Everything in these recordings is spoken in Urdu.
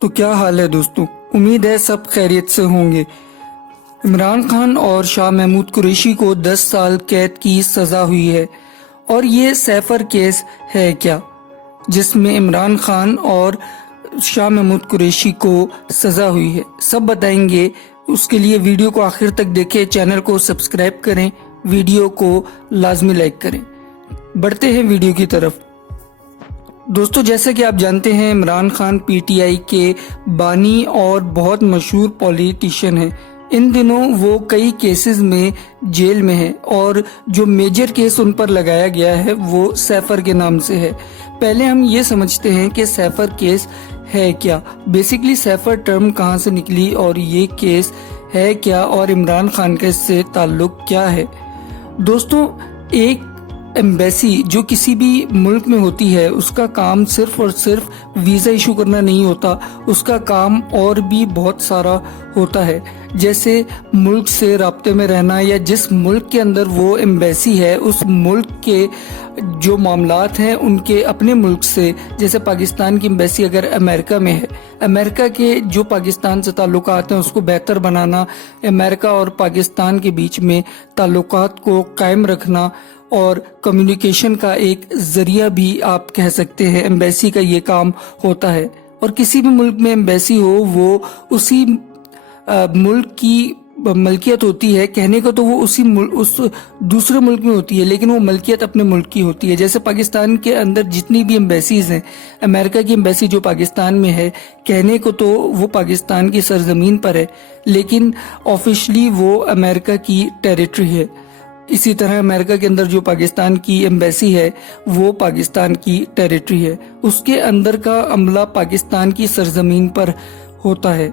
تو کیا حال ہے دوستوں، امید ہے سب خیریت سے ہوں گے۔ عمران خان اور شاہ محمود قریشی کو 10 سال قید کی سزا ہوئی ہے، اور یہ سیفر کیس ہے کیا جس میں عمران خان اور شاہ محمود قریشی کو سزا ہوئی ہے، سب بتائیں گے۔ اس کے لیے ویڈیو کو آخر تک دیکھیں، چینل کو سبسکرائب کریں، ویڈیو کو لازمی لائک کریں۔ بڑھتے ہیں ویڈیو کی طرف۔ دوستو، جیسا کہ آپ جانتے ہیں، Imran Khan P T I کے بانی اور بہت مشہور پولیٹیشین ہیں۔ ان دنوں وہ کئی کیسز میں جیل میں ہیں، اور جو میجر کیس ان پر لگایا گیا ہے وہ سیفر کے نام سے ہے۔ پہلے ہم یہ سمجھتے ہیں کہ سیفر کیس ہے کیا، بیسیکلی سیفر ٹرم کہاں سے نکلی اور یہ کیس ہے کیا، اور عمران خان کا اس سے تعلق کیا ہے۔ دوستو، ایک ایمبیسی جو کسی بھی ملک میں ہوتی ہے، اس کا کام صرف اور صرف ویزا ایشو کرنا نہیں ہوتا، اس کا کام اور بھی بہت سارا ہوتا ہے، جیسے ملک سے رابطے میں رہنا، یا جس ملک کے اندر وہ ایمبیسی ہے اس ملک کے جو معاملات ہیں ان کے اپنے ملک سے، جیسے پاکستان کی ایمبیسی اگر امریکہ میں ہے، امریکہ کے جو پاکستان سے تعلقات ہیں اس کو بہتر بنانا، امریکہ اور پاکستان کے بیچ میں تعلقات کو قائم رکھنا، اور کمیونیکیشن کا ایک ذریعہ بھی آپ کہہ سکتے ہیں، ایمبیسی کا یہ کام ہوتا ہے۔ اور کسی بھی ملک میں ایمبیسی ہو، وہ اسی ملک کی ملکیت ہوتی ہے، کہنے کو تو وہ اس دوسرے ملک میں ہوتی ہے، لیکن وہ ملکیت اپنے ملک کی ہوتی ہے۔ جیسے پاکستان کے اندر جتنی بھی ایمبیسیز ہیں، امریکہ کی ایمبیسی جو پاکستان میں ہے، کہنے کو تو وہ پاکستان کی سرزمین پر ہے، لیکن آفیشلی وہ امریکہ کی ٹیریٹری ہے۔ اسی طرح امریکہ کے اندر جو پاکستان کی ایمبیسی ہے وہ پاکستان کی ٹیریٹری ہے، اس کے اندر کا عملہ پاکستان کی سرزمین پر ہوتا ہے۔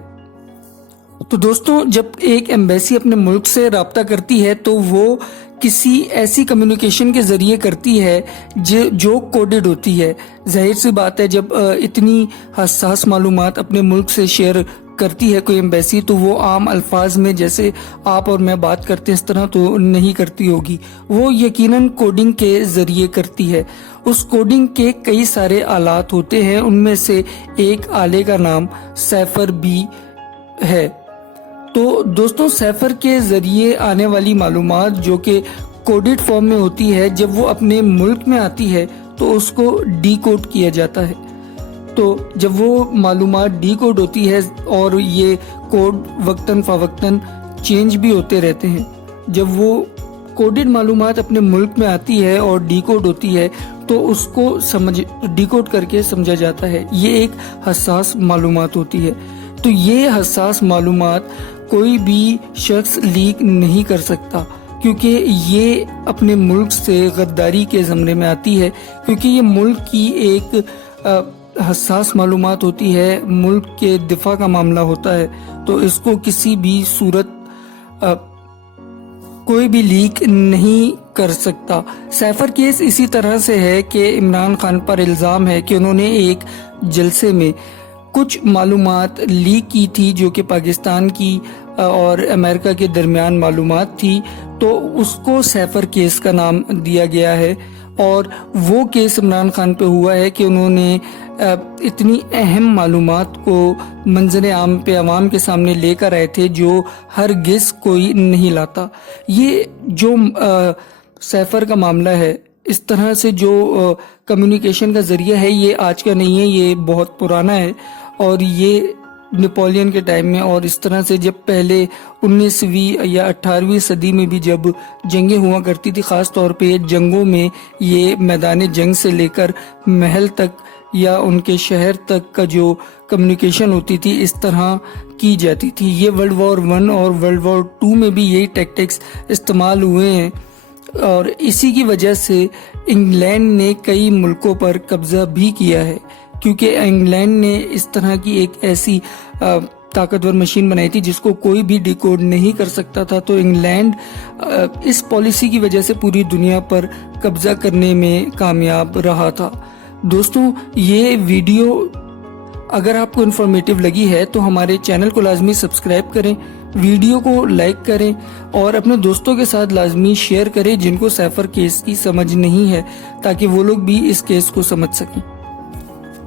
تو دوستوں، جب ایک ایمبیسی اپنے ملک سے رابطہ کرتی ہے تو وہ کسی ایسی کمیونیکیشن کے ذریعے کرتی ہے جو کوڈڈ ہوتی ہے۔ ظاہر سی بات ہے، جب اتنی حساس معلومات اپنے ملک سے شیئر کرتی ہے کوئی ایمبیسی، تو وہ عام الفاظ میں جیسے آپ اور میں بات کرتے ہیں اس طرح تو نہیں کرتی ہوگی، وہ یقیناً کوڈنگ کے ذریعے کرتی ہے۔ اس کوڈنگ کے کئی سارے آلات ہوتے ہیں، ان میں سے ایک آلے کا نام سیفر بھی ہے۔ تو دوستوں، سیفر کے ذریعے آنے والی معلومات جو کہ کوڈڈ فارم میں ہوتی ہے، جب وہ اپنے ملک میں آتی ہے تو اس کو ڈی کوڈ کیا جاتا ہے۔ تو جب وہ معلومات ڈی کوڈ ہوتی ہے، اور یہ کوڈ وقتاً فوقتاً چینج بھی ہوتے رہتے ہیں، جب وہ کوڈڈ معلومات اپنے ملک میں آتی ہے اور ڈی کوڈ ہوتی ہے تو اس کو ڈی کوڈ کر کے سمجھا جاتا ہے۔ یہ ایک حساس معلومات ہوتی ہے، تو یہ حساس معلومات کوئی بھی شخص لیک نہیں کر سکتا، کیونکہ یہ اپنے ملک سے غداری کے زمرے میں آتی ہے، کیونکہ یہ ملک کی ایک حساس معلومات ہوتی ہے، ملک کے دفاع کا معاملہ ہوتا ہے، تو اس کو کسی بھی صورت کوئی بھی لیک نہیں کر سکتا۔ سیفر کیس اسی طرح سے ہے کہ عمران خان پر الزام ہے کہ انہوں نے ایک جلسے میں کچھ معلومات لیک کی تھی جو کہ پاکستان کی اور امریکہ کے درمیان معلومات تھی، تو اس کو سیفر کیس کا نام دیا گیا ہے۔ اور وہ کیس عمران خان پہ ہوا ہے کہ انہوں نے اتنی اہم معلومات کو منظر عام پہ عوام کے سامنے لے کر آئے تھے جو ہرگز کوئی نہیں لاتا۔ یہ جو سیفر کا معاملہ ہے، اس طرح سے جو کمیونیکیشن کا ذریعہ ہے، یہ آج کا نہیں ہے، یہ بہت پرانا ہے، اور یہ نیپولین کے ٹائم میں اور اس طرح سے جب پہلے 19ویں یا 18ویں صدی میں بھی جب جنگیں ہوا کرتی تھی، خاص طور پہ جنگوں میں یہ میدان جنگ سے لے کر محل تک یا ان کے شہر تک کا جو کمیونیکیشن ہوتی تھی، اس طرح کی جاتی تھی۔ یہ ورلڈ وار 1 اور ورلڈ وار 2 میں بھی یہی ٹیکٹکس استعمال ہوئے ہیں، اور اسی کی وجہ سے انگلینڈ نے کئی ملکوں پر قبضہ بھی کیا ہے، کیونکہ انگلینڈ نے اس طرح کی ایک ایسی طاقتور مشین بنائی تھی جس کو کوئی بھی ڈیکوڈ نہیں کر سکتا تھا۔ تو انگلینڈ اس پالیسی کی وجہ سے پوری دنیا پر قبضہ کرنے میں کامیاب رہا تھا۔ دوستوں، یہ ویڈیو اگر آپ کو انفارمیٹیو لگی ہے تو ہمارے چینل کو لازمی سبسکرائب کریں، ویڈیو کو لائک کریں، اور اپنے دوستوں کے ساتھ لازمی شیئر کریں جن کو سیفر کیس کی سمجھ نہیں ہے، تاکہ وہ لوگ بھی اس کیس کو سمجھ سکیں۔